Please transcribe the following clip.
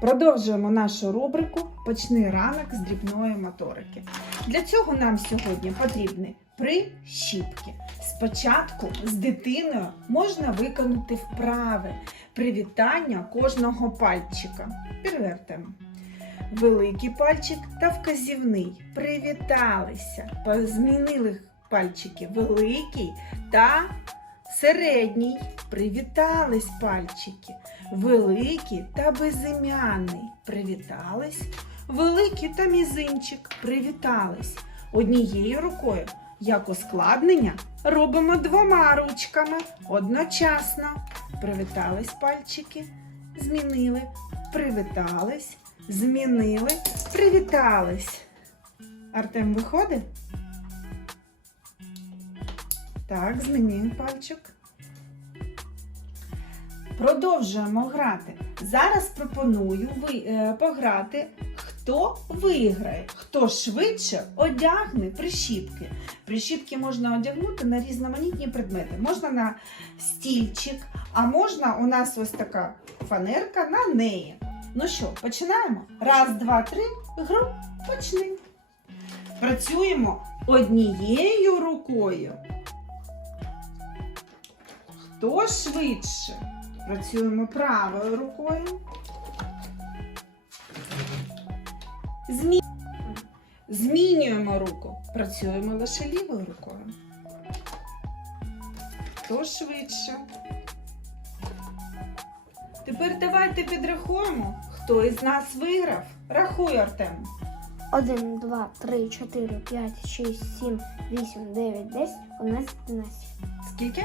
Продовжуємо нашу рубрику Почни ранок з дрібної моторики. Для цього нам сьогодні потрібні прищіпки. Спочатку з дитиною можна виконати вправи привітання кожного пальчика. Перевертаємо. Великий пальчик та вказівний привіталися. Змінили пальчики великий та середній. Привітались пальчики. Великий та безім'яний. Привітались. Великий та мізинчик. Привітались. Однією рукою. Як ускладнення робимо двома ручками одночасно. Привітались пальчики. Змінили. Привітались. Змінили. Привітались. Артем виходить? Так, змінюємо пальчик. Продовжуємо грати. Зараз пропоную е, пограти, хто виграє, хто швидше одягне прищіпки. Прищіпки можна одягнути на різноманітні предмети. Можна на стільчик, а можна у нас ось така фанерка на неї. Ну що, починаємо? Раз, два, три. Гру почни. Працюємо однією рукою. Хто швидше? Працюємо правою рукою. Змі... Змінюємо руку. Працюємо лише лівою рукою. Хто швидше? Тепер давайте підрахуємо, хто із нас виграв. Рахуй, Артем. 1, 2, 3, 4, 5, 6, 7, 8, 9, 10, 11, 12. Скільки?